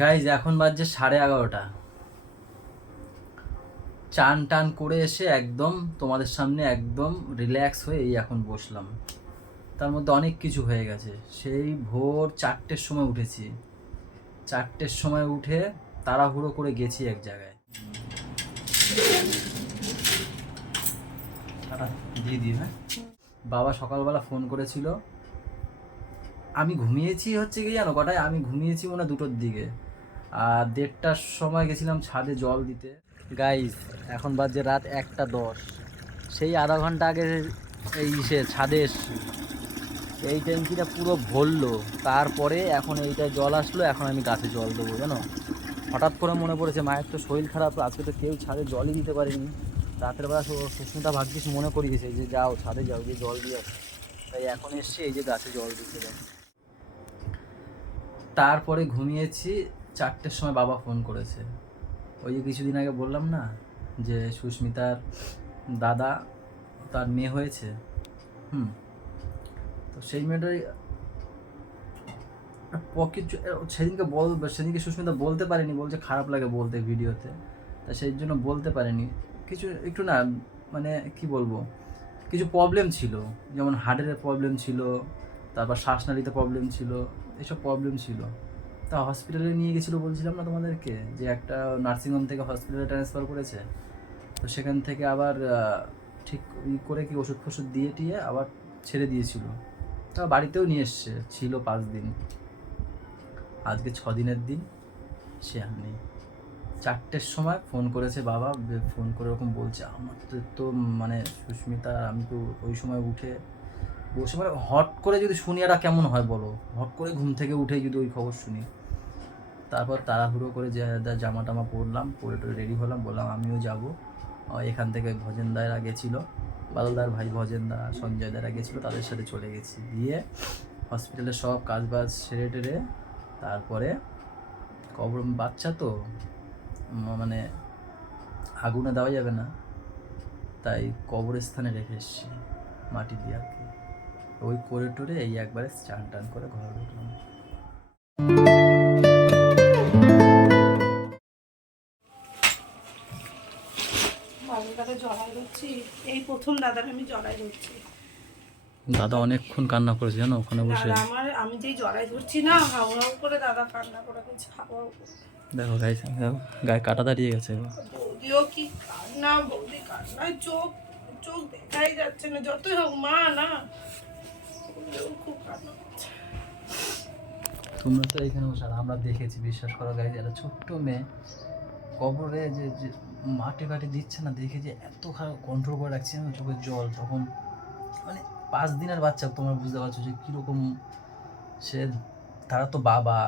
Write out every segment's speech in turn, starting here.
Guys এখন বাজছে 11:30। চান টান করে এসে একদম তোমাদের সামনে একদম রিল্যাক্স হয়ে এই এখন বসলাম। তার মধ্যে অনেক কিছু হয়ে গেছে। সেই ভোর 4টের সময় উঠেছি। 4টের সময় উঠে তাড়াহুড়ো করে গেছি এক জায়গায়। দিয়ে দিই, হ্যাঁ। বাবা সকালবেলা ফোন করেছিল। আমি ঘুমিয়েছি হচ্ছে কি জানো কটায়, আমি ঘুমিয়েছি মনে হয় 2টোর দিকে। আর 1:30টার সময় গেছিলাম ছাদে জল দিতে। গাইস এখন বাজে রাত 1:10। সেই আধা ঘন্টা আগে ছাদে এসছি। এই ট্যাঙ্কিটা পুরো ভরলো। তারপরে এখন এইটায় জল আসলো, এখন আমি গাছে জল দেবো জানো। হঠাৎ করে মনে পড়েছে মায়ের তো শরীর খারাপ, আজকে তো কেউ ছাদে জলই দিতে পারেনি। রাতের বেলা সুস্মিতা ভাগ্যিস মনে করিয়েছে যে যাও ছাদে যাও, যে জল দিয়ে আসো। তাই এখন এসছি এই যে গাছে জল দিতে যাও। তারপরে ঘুমিয়েছি। 4টের সময় বাবা ফোন করেছে। ওই যে কিছুদিন আগে বললাম না যে সুস্মিতার দাদা তার মেয়ে হয়েছে। তো সেই মেয়েটাই কিছু সেদিনকে সুস্মিতা বলতে পারেনি, বলছে খারাপ লাগে বলতে ভিডিওতে। তা সেই জন্য বলতে পারেনি। কিছু একটু না, মানে কি বলবো, কিছু প্রবলেম ছিল। যেমন হার্টের প্রবলেম ছিল, তারপর শ্বাসনালীতে প্রবলেম ছিল, এসব প্রবলেম ছিল। তা হসপিটালে নিয়ে গেছিলো বলছিলাম না তোমাদেরকে, যে একটা নার্সিংহোম থেকে হসপিটালে ট্রান্সফার করেছে। তো সেখান থেকে আবার ঠিক করে কি ওষুধ ফষুধ দিয়ে টিয়ে আবার ছেড়ে দিয়েছিল। তা বাড়িতেও নিয়ে এসছে, ছিল 5 দিন। আজকে 6 দিনের দিন, সে আর নেই। 4টের সময় ফোন করেছে বাবা, ফোন করে ওরকম বলছে আমার তো মানে সুস্মিতা, আমি তো ওই সময় উঠে বসে মানে হট করে যদি শুনি এটা কেমন হয় বলো, হট করে ঘুম থেকে উঠে যদি ওই খবর শুনি। তারপর তাড়াহুড়ো করে যে জামা টামা পরলাম, পরে টোরে রেডি হলাম, বললাম আমিও যাব। এখান থেকে ভজেনদারা গেছিলো, বাদলদার ভাই ভজেনদা, সঞ্জয় দারা গেছিলো, তাদের সাথে চলে গেছি। দিয়ে হসপিটালে সব কাজ বাজ সেরে টেরে তারপরে কবর, বাচ্চা তো মানে আগুনে দেওয়া যাবে না, তাই কবরস্থানে রেখে এসেছি মাটি দিয়ে আর কি। ওই করে টোরে এই একবারে চান টান করে ঘরে ঢুকলাম। এই প্রথম দাদার আমি জড়াই ধরছি। দাদা অনেকক্ষণ কান্না করেছে জানো ওখানে বসে। দাদা আমি যেই জড়াই ধরছি না, হাউ হাউ করে দাদা কান্না করে দিচ্ছে, হাউ হাউ করে। দেখো গায়ে, দেখো গায়ে কাটা দাঁড়িয়ে গেছে। বৌদিও কি কান্না, বৌদি কান্নায় চোখ চোখ দেখাই যাচ্ছে না, যতই হোক মা না, বৌদিও খুব কান্না করছে। তোমরা তো এইখানে বসে, আমরা দেখেছি, বিশ্বাস করো গাইজ, একটা ছোট্ট মেয়ে কবরে যে যে মাটি ফাটি দিচ্ছে না, দেখে যে এত খারাপ কন্ট্রোল করে রাখছে না চোখের জল। তখন মানে 5 দিনের বাচ্চা, তোমরা বুঝতে পারছো যে কীরকম সে। তারা তো বাবা,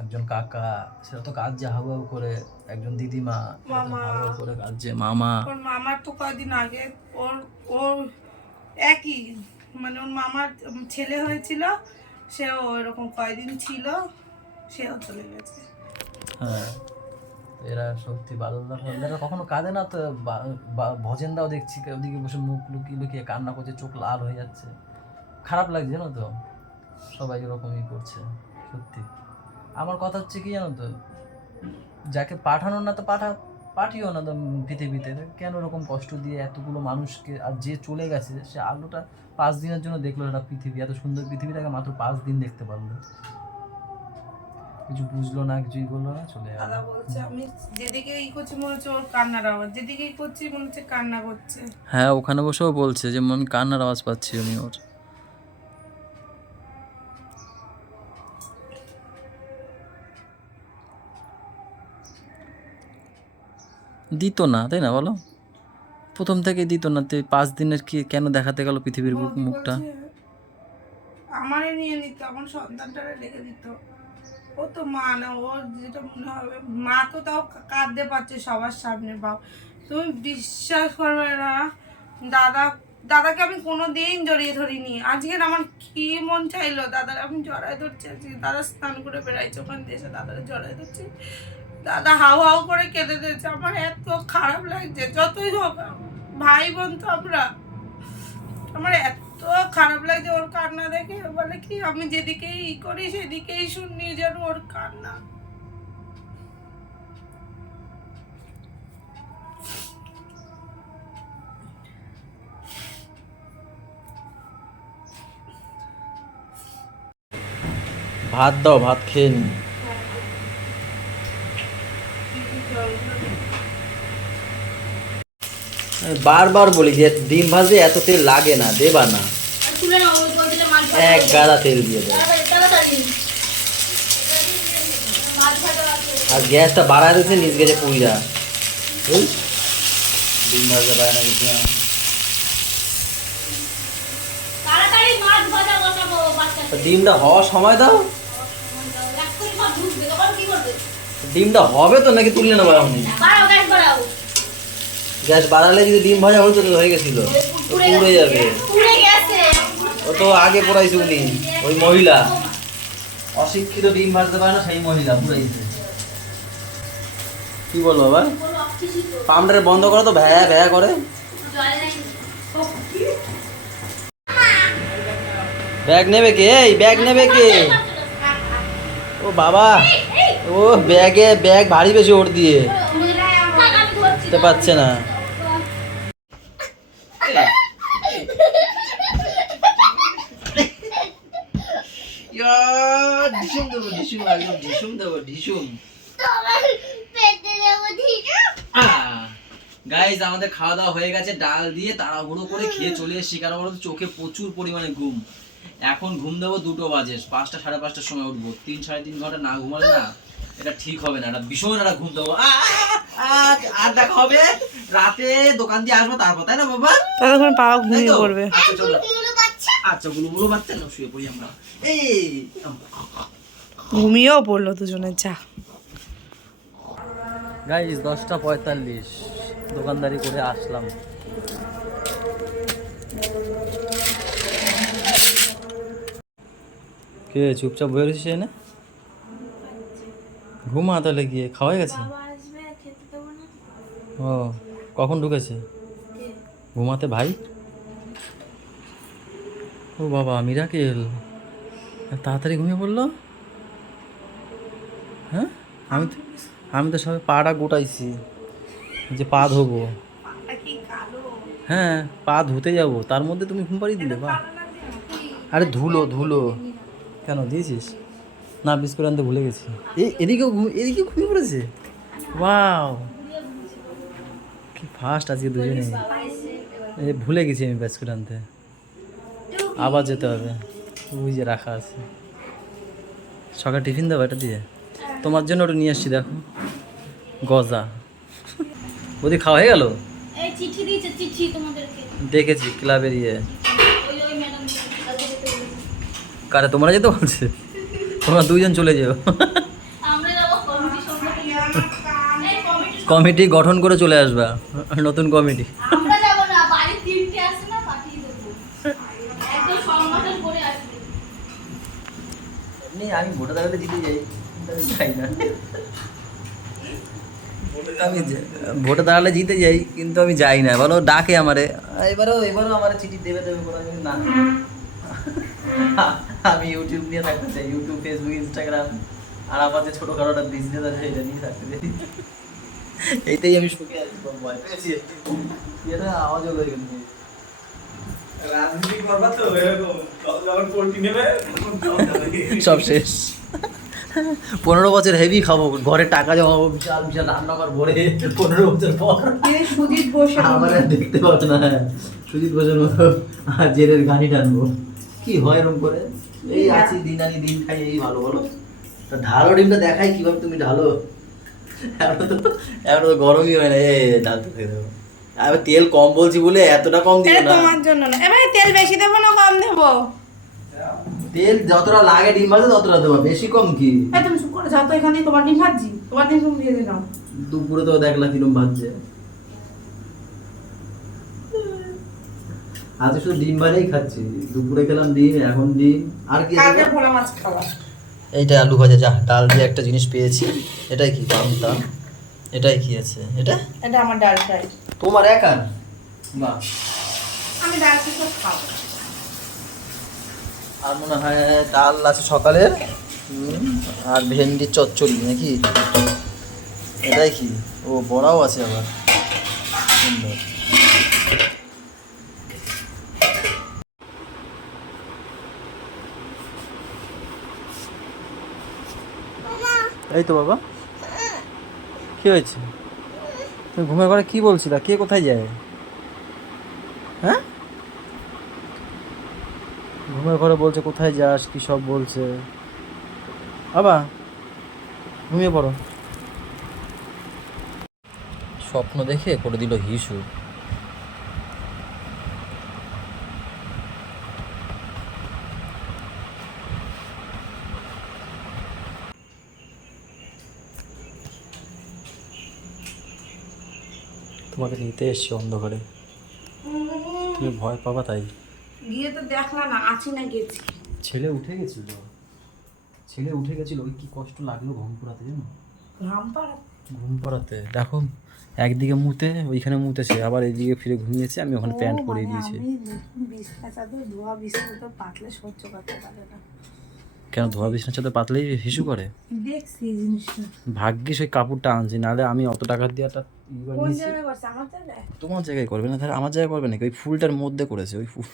একজন কাকা, সেটা তো কাজ যে হাবু করে, একজন দিদিমা মামা, হাবু করে কাজ যে মামা। ওর মামার তো কয়দিন আগে ওর ওর একই, মানে ওর মামার ছেলে হয়েছিল, সেও এরকম কয়দিন ছিল, সেও চলে গেছে। হ্যাঁ, এরা সত্যি বাদলদা ফাদলদারা কখনো কাঁদে না তো। ভজেনদাও দেখছি ওদিকে বসে মুখ লুকিয়ে লুকিয়ে কান্না করছে, চোখ লাল হয়ে যাচ্ছে। খারাপ লাগছে জানো তো, সবাই এরকমই করছে সত্যি। আমার কথা হচ্ছে কি জানো তো, যাকে পাঠানোর না তো পাঠিও না তো পৃথিবীতে, কেন এরকম কষ্ট দিয়ে এতগুলো মানুষকে। আর যে চলে গেছে সে আলোটা 5 দিনের জন্য দেখলো, একটা পৃথিবী, এত সুন্দর পৃথিবীটাকে মাত্র 5 দিন দেখতে পারলো। কিছু বুঝলো না, কিছুই করলো না, চলে গেল। দাদা বলছে আমি যেদিকে ই করছি মনে হচ্ছে ওর কান্নার আওয়াজ, যেদিকে ই করছি মনে হচ্ছে কান্না করছে। হ্যাঁ, ওখানে বসেও বলছে যে মন কান্নার আওয়াজ পাচ্ছি আমি ওর। দিত না, তাই না বলো, প্রথম থেকেই দিত না। 5 দিনের কি কেন দেখাতে গেল পৃথিবীর বৌদি মুখটা? বলছে আমারে নিয়ে নিত, আমার সন্তানটারে রেখে দিত। ও তো মা না, ওর যেটা মনে হবে মা, তো তাও কাঁদতে পারছে সবার সামনে। বাবা তুমি বিশ্বাস করবে না, দাদা দাদাকে আমি কোনো দিন জড়িয়ে ধরিনি, আজকে আমার কি মন চাইলো দাদার আমি জড়াই ধরছি। আজকে দাদা স্নান করে বেড়াইছে, ওখান দিয়ে এসে দাদারে জড়াই ধরছি, দাদা হাউ হাউ করে কেঁদে দিয়েছে। আমার এত খারাপ লাগছে, যতই হোক ভাই বোন তো আমরা, আমার এত খারাপ লাগছে ওর কান্না দেখে। বলে কি আমি যেদিকেই ই করি সেদিকেই শুনি যেন ওর কান্না। ভাত দাও, ভাত খেয়ে নি। আমি বারবার বলি যে ডিম ভাজতে এত তেল লাগে না, দেবা না, এক গাদা তেল দিয়ে দেয়। আর গ্যাসটা বাড়ায় দিচ্ছে, নিজ গেছে পুইরা। ডিম ভাজতে পারে না কিছু না। ডিমটা হওয়ার সময় দাও। ডিমটা হবে তো নাকি তুললে নেবো এমনি? গ্যাস বাড়ালে যদি ডিম ভাজা হতো তো হয়ে গেছিল, পুড়ে যাবে। ও তো আগে পোড়াইছে উনি, ওই মহিলা অশিক্ষিত, ডিম ভাজতে পারে না সেই মহিলা পুড়াইছে। কি বলবো বাবা? পাম্পটা বন্ধ করো তো, ভ্যা ভ্যা করে। ব্যাগ নেবে কে? এই ব্যাগ নেবে কে? ও বাবা, ও ব্যাগ ভারী বেশি ওর দিয়ে উঠতে পারছে না। গাইস আমাদের খাওয়া দাওয়া হয়ে গেছে, ডাল দিয়ে তাড়াহুড়ো করে খেয়ে চলে এসেছি, কারণ বলতো চোখে প্রচুর পরিমাণে ঘুম। এখন ঘুম দেবো 2টো বাজে, 5টা 5:30টার সময় উঠবো। 3-3.5 ঘন্টা না ঘুমালে না এটা ঠিক হবে না, এটা ভীষণ একটা ঘুম দেবো। আর দেখা হবে রাতে, দোকান দিয়ে আসবো তারপর, তাই না বাবা? ততক্ষণ পাওয়া ঘুমিয়ে পড়বে। আচ্ছা চলো, আচ্ছা গুলো বাচ্চা না, শুয়ে পড়ি আমরা। এই ঘুমিয়েও পড়লো দুজনে। যা গাইস 10:45 দোকানদারি করে আসলাম। কে চুপচাপ বয়ে রয়েছিস না? ঘুমা তাহলে, গিয়ে খাওয়া গেছে? ও কখন ঢুকেছে ঘুমাতে ভাই? ও বাবা, মিরাকেল, তাড়াতাড়ি ঘুমিয়ে পড়লো। হ্যাঁ, আমি তো সবাই পাটা গোটাইছি যে পা ধোবো। হ্যাঁ, পা ধুতে যাবো, তার মধ্যে তুমি ঘুম পাড়িয়ে দিলে। বা আরে ধুলো কেন দিয়েছিস? না, বিস্কুট আনতে ভুলে গেছি। এদিকে ঘুমিয়ে পড়েছে। ওয়াও, কি ফাস্ট আজকে দুজনে। ভুলে গেছি আমি বিস্কুট আনতে, আবার যেতে হবে। ওই যে রাখা আছে, সকালে টিফিন দেবো এটা দিয়ে। তোমার জন্য ওটা নিয়ে আসছি, দেখো গজা। বৌদি খাওয়া হয়ে গেল? দেখেছি ক্লাবের ইয়ে। কারে তোমরা যেতে বলছে? তোমরা 2জন চলে যাও। কমিটি গঠন করে চলে আসবা, নতুন কমিটি। আমি ভোটে দাঁড়াতে জিতে যাই, যাই না। আমি ভোটে দাঁড়ালে জিতে যাই, কিন্তু আমি যাই না। বলো ডাকে আমারে, এবারও আমার চিঠি দেবে করে না। আমি ইউটিউব নিয়ে থাকতে চাই, ইউটিউব, ফেসবুক, ইনস্টাগ্রাম, আর আমার যে ছোটোখাটো একটা বিজনেস আছে এটা নিয়ে থাকতে চাই। এইটাই আমি সুখে আছি। ভয় পেয়েছি, এটা আওয়াজও হয়ে গেল। রাজনীতি করবা তো এরকম, যখন পোল্ট্রি নেবে সব শেষ। 15 বছর হেভি খাবো, ঘরে টাকা জমাবো, বিশাল বিশাল রান্নাঘর ভরে। 15 বছর পর সুজিত বসে আমার দেখতে পাবো না। সুজিত বসের মতো আর জেলের গাড়ি টানবো। কি হয় এরকম করে? এই আছি, দিন আনি দিন খাই, এই ভালো বলো। তা ঢালো ডিমটা দেখাই কিভাবে তুমি ঢালো। এখন তো গরমই হয় না, ঢালতে থেকে দেবো। আমি তেল কম বলছি বলে এতটা কম দিব না। তোমার জন্য না, এবারে তেল বেশি দেবো না কম দেবো? তেল যতটা লাগে ডিম ভাজতে ততটা দেবো, বেশি কম কি? তুমি চুপ করে যাও তো, এখানে তোমার ডিম ভাজি, তোমার ডিম তুমি ভেজে নাও। দুপুরে তো দেখলা কিরম ভাজছে। আজ শুধু ডিম ভাজাই খাচ্ছি, দুপুরে খেলাম ডিম, এখন ডিম। আর কি কালকে ভোলা মাছ খাওয়া। এইটা আলু ভাজা, যা ডাল দিয়ে একটা জিনিস পেয়েছি। এটাই কি পান্তা? এটাই কি আছে? এটা আমার ডাল ফ্রাই। তোমার একা? বাহ, আমি ডাল কিছু খাবো। আর মনে হয় ডাল আছে সকালের, আর ভেন্ডির চচ্চড়ি নাকি? এটাই কি? ও বড়াও আছে আবার, সুন্দর। এই তো বাবা, কি হয়েছে? তুমি ঘুমের ঘরে কি বলছিলা? কে কোথায় যায়? হ্যাঁ, ঘুমের ঘরে বলছে কোথায় যাস, কি সব বলছে। বাবা ঘুমিয়ে পড়ো। স্বপ্ন দেখে করে দিল হিসু। তোমাকে নিতে এসছে অন্ধকারে, তুমি ভয় পাবা তাই। গিয়ে তো দেখলা না আছি না গেছি। ছেলে উঠে গেছিল, ছেলে উঠে গেছিল, ওই কি কষ্ট লাগলো ঘুম পড়াতে জানো। ঘাম পাড়া ঘুম পড়াতে দেখো, একদিকে মুতে ওইখানে মুতেছে, আবার এইদিকে ফিরে ঘুমিয়েছে, আমি ওখানে প্যান্ট পরিয়ে দিয়েছি। আমি বিছনা চাদর ধোয়া বিছনা তো পাতলে সহ্য করতে পারে না। কেন ধোয়া বিছনার সাথে পাতলেই হিসু করে? দেখছি এই জিনিসটা ভাগ্যিস ওই কাপড়টা আনছি, নাহলে আমি অত টাকা দিয়ে একটা কোন জায়গায় করছে আমার জায়গায়? তোমার জায়গায় করবে না, তাহলে আমার জায়গায় করবে নাকি? ওই ফুলটার মধ্যে করেছে ওই ফুল।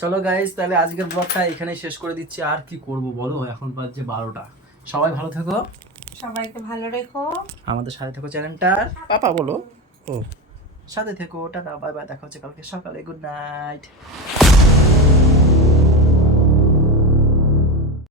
চলো গাইস, তাহলে আজকের ব্লগটা এখানেই শেষ করে দিচ্ছি। আর কি করব বলো, এখন বাজছে 12টা। সবাই ভালো থেকো, সবাইকে ভালো রেখো, আমাদের সাথে থেকো, চ্যানেলটার পাপা বলো ও সাথে থেকো। টাটা বাই বাই, দেখা হচ্ছে কালকে সকালে। Good night.